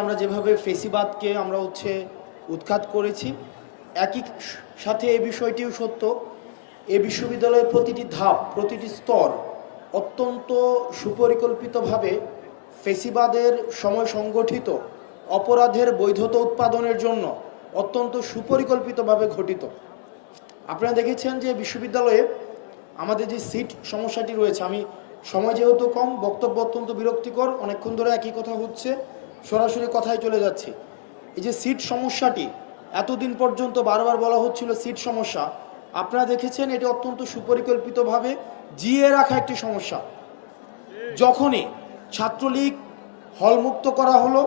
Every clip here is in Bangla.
আমরা যেভাবে ফেসিবাদকে আমরা উৎখাত করেছি, একই সাথে এই বিষয়টিও সত্য, এই বিশ্ববিদ্যালয়ের প্রতিটি ধাপ, প্রতিটি স্তর অত্যন্ত সুপরিকল্পিতভাবে ফেসিবাদের সময় সংগঠিত অপরাধের বৈধতা উৎপাদনের জন্য অত্যন্ত সুপরিকল্পিতভাবে ঘটিত। আপনারা দেখেছেন যে বিশ্ববিদ্যালয়ে আমাদের যে সিট সমস্যাটি রয়েছে, আমি সময় যেহেতু কম, বক্তব্য অত্যন্ত বিরক্তিকর, অনেকক্ষণ ধরে একই কথা হচ্ছে, সরাসরি কথায় চলে যাচ্ছে। এই যে সিট সমস্যাটি এতদিন পর্যন্ত বারবার বলা হচ্ছিল সিট সমস্যা, আপনারা দেখেছেন এটি অত্যন্ত সুপরিকল্পিতভাবে জিয়ে রাখা একটি সমস্যা। যখনই ছাত্রলীগ হলমুক্ত করা হলো,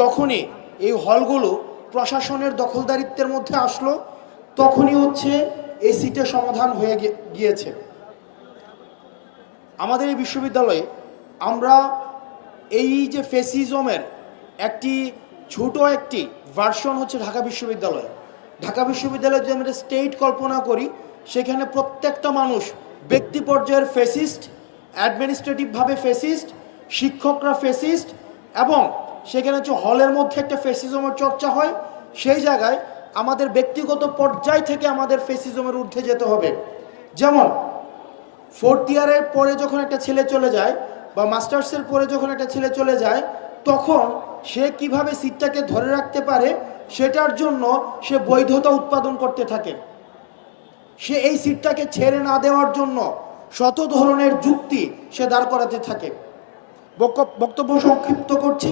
যখনই এই হলগুলো প্রশাসনের দখলদারিত্বের মধ্যে আসলো, তখনই এই সিটের সমাধান হয়ে গিয়েছে। আমাদের এই বিশ্ববিদ্যালয়ে আমরা এই যে ফেসিজমের একটি ছোট একটি ভার্সন ঢাকা বিশ্ববিদ্যালয়। ঢাকা বিশ্ববিদ্যালয়ে যদি আমরা স্টেট কল্পনা করি, সেখানে প্রত্যেকটা মানুষ ব্যক্তি পর্যায়ের ফেসিস্ট, অ্যাডমিনিস্ট্রেটিভভাবে ফেসিস্ট, শিক্ষকরা ফেসিস্ট, এবং সেখানে হলের মধ্যে একটা ফেসিজমের চর্চা হয়। সেই জায়গায় আমাদের ব্যক্তিগত পর্যায় থেকে আমাদের ফেসিজমের ঊর্ধ্বে যেতে হবে। যেমন ফোর্থ ইয়ারের পরে যখন একটা ছেলে চলে যায়, বা মাস্টার্সের পরে যখন একটা ছেলে চলে যায়, তখন সে কিভাবে সিটটাকে ধরে রাখতে পারে সেটার জন্য সে বৈধতা উৎপাদন করতে থাকে। সে এই সিটটাকে ছেড়ে না দেওয়ার জন্য শত ধরনের যুক্তি সে দাঁড় করাতে থাকে। বক্তব্য সংক্ষিপ্ত করছি।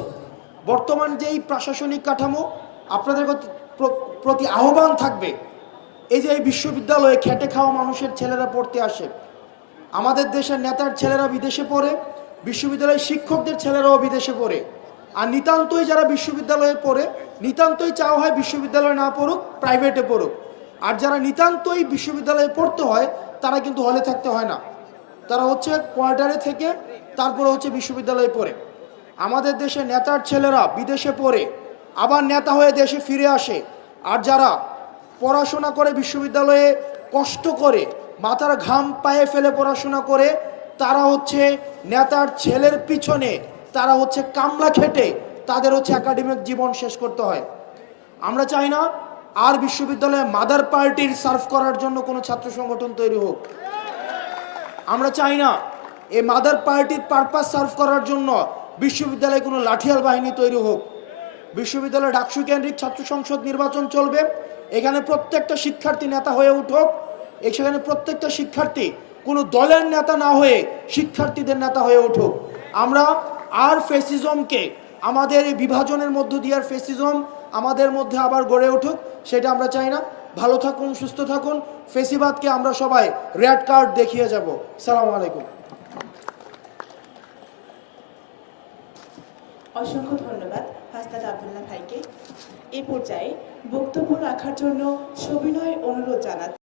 বর্তমান যেই প্রশাসনিক কাঠামো, আপনাদের প্রতি আহ্বান থাকবে, এই যে এই বিশ্ববিদ্যালয়ে খেটে খাওয়া মানুষের ছেলেরা পড়তে আসে, আমাদের দেশের নেতার ছেলেরা বিদেশে পড়ে, বিশ্ববিদ্যালয়ের শিক্ষকদের ছেলেরাও বিদেশে পড়ে। আর নিতান্তই যারা বিশ্ববিদ্যালয়ে পড়ে, নিতান্তই চাওয়া হয় বিশ্ববিদ্যালয়ে না পড়ুক, প্রাইভেটে পড়ুক। আর যারা নিতান্তই বিশ্ববিদ্যালয়ে পড়তে হয়, তারা কিন্তু হলে থাকতে হয় না, তারা কোয়ার্টারে থেকে তারপরে বিশ্ববিদ্যালয়ে পড়ে। আমাদের দেশে নেতার ছেলেরা বিদেশে পড়ে আবার নেতা হয়ে দেশে ফিরে আসে। আর যারা পড়াশোনা করে বিশ্ববিদ্যালয়ে কষ্ট করে মাথার ঘাম পায়ে ফেলে পড়াশোনা করে, তারা নেতার ছেলের পিছনে, তারা কামলা খেটে তাদের একাডেমিক জীবন শেষ করতে হয়। আমরা চাই না আর বিশ্ববিদ্যালয়ে মাদার পার্টির সার্ভ করার জন্য কোনো ছাত্র সংগঠন তৈরি হোক। আমরা চাই না এই মাদার পার্টির পারপাস সার্ভ করার জন্য বিশ্ববিদ্যালয়ে কোনো লাঠিয়াল বাহিনী তৈরি হোক। বিশ্ববিদ্যালয়ে ডাকসু কেন্দ্রিক ছাত্র সংসদ নির্বাচন চলবে, এখানে প্রত্যেকটা শিক্ষার্থী নেতা হয়ে উঠুক। এখানে প্রত্যেকটা শিক্ষার্থী কোনো দলের নেতা না হয়ে শিক্ষার্থীদের নেতা হয়ে উঠুক। আমরা আর ফেসিজমকে, আমাদের এই বিভাজনের মধ্য দিয়ে আর ফেসিজম আমাদের মধ্যে আবার গড়ে উঠুক, সেটা আমরা চাই না। ভালো থাকুন, সুস্থ থাকুন। ফেসিবাদকে আমরা সবাই রেড কার্ড দেখিয়ে যাব। সালাম আলাইকুম। অসংখ্য ধন্যবাদ হাসনাত আব্দুল্লাহ ভাইকে। এই পর্যায়ে বক্তব্য রাখার জন্য সবিনয় অনুরোধ জানাচ্ছি